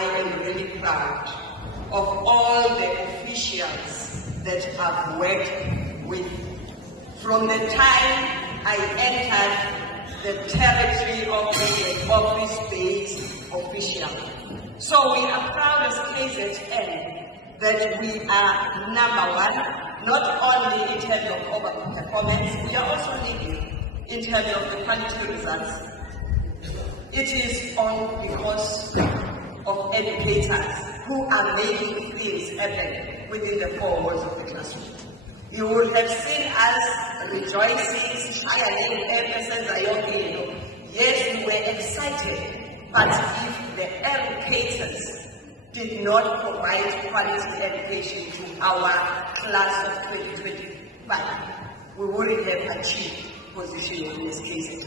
I am really proud of all the officials that I've worked with. From the time I entered the territory of the office-based official. So we are proud as KZN that we are number one, not only in terms of overperformance, we are also leading in terms of the quality results. It is all because of educators who are making things happen within the four walls of the classroom. You would have seen us rejoicing, smiling, yes, we were excited, but if the educators did not provide quality education to our class of 2025, we wouldn't have achieved position in this case.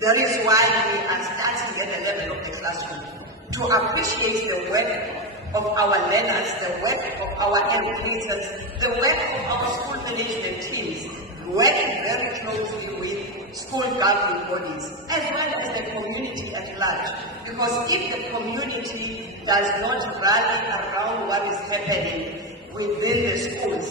That is why we are starting at the level of the classroom to appreciate the work of our learners, the work of our educators, the work of our school management teams, working very closely with school governing bodies, as well as the community at large. Because if the community does not rally around what is happening within the schools,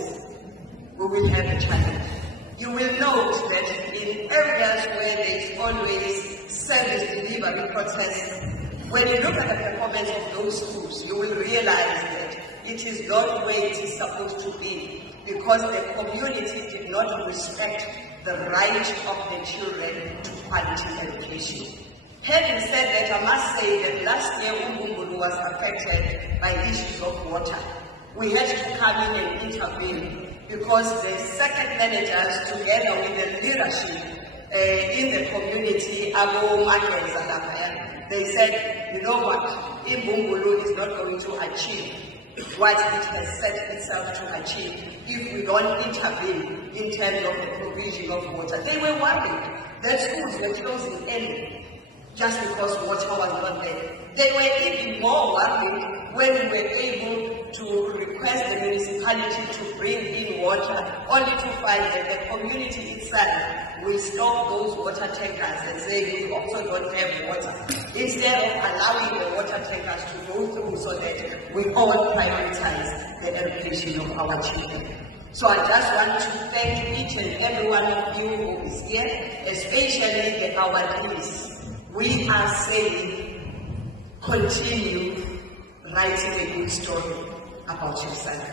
we will have a challenge. You will note that in areas where there is always service delivery process, when you look at the performance of those schools, you will realize that it is not where it is supposed to be, because the community did not respect the right of the children to quality education. Having said that, I must say that last year Umbumbulu was affected by issues of water. We had to come in and intervene because the second managers, together with the leadership in the community, they said, you know what, Umbumbulu is not going to achieve what it has set itself to achieve if we don't intervene in terms of the provision of water. They were worried that schools were closing early just because water was not there. They were even more worried when we were able to request the municipality to bring in water, only to find that the community itself will stop those water tankers and say we also don't have water, instead of allowing the water tankers to go through so that we all prioritize the education of our children. So I just want to thank each and every one of you who is here, especially the awardees. We are saying, continue writing a good story about yourself.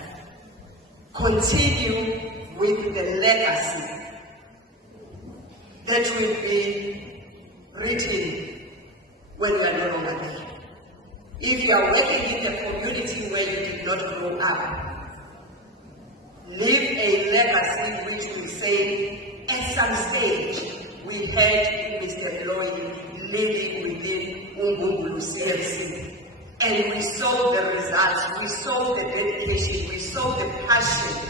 Continue with the legacy that will be written when you are no longer there. If you are working in the community where you did not grow up, leave a legacy which will say, at some stage, we had Mr. Lloyd living within Umbumbulu CMC. And we saw the results, we saw the dedication, we saw the passion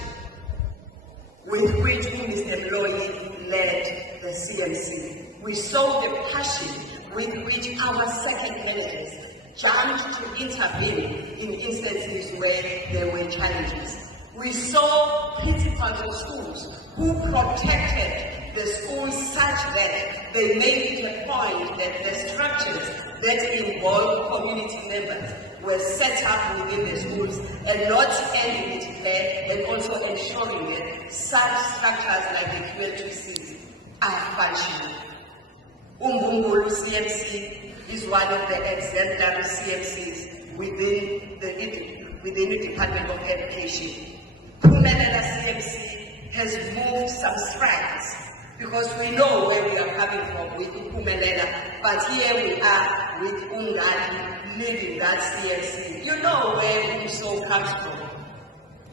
with which Mr. Lloyd led the CMC. We saw the passion with which our second managers jumped to intervene in instances where there were challenges. We saw principals of schools who protected the schools such that they made it a point that the structures that involve community members were set up within the schools and not ending it there, and also ensuring that such structures like the QL2Cs are functional. Umbumbulu CMC is one of the exemplary CMCs within the Department of Education. Thembelihle CMC has moved some strides, because we know where we are coming from with Thembelihle, but here we are with Ungani leading that CMC. You know where Umso comes from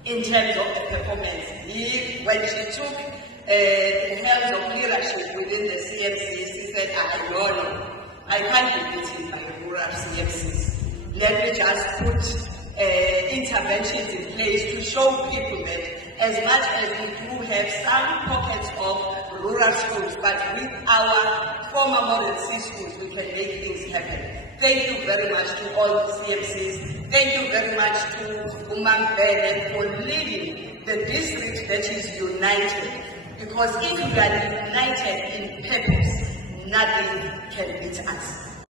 in terms of the performance. When she took the helm of leadership within the CMC, she said, I can't be beaten by rural CMCs. Let me just put interventions in place to show people that as much as we do have some pockets of rural schools, but with our former model C schools, we can make things happen. Thank you very much to all the CMCs. Thank you very much to Umbumbulu for leading the district that is united. Because if we are united in purpose, nothing can beat us.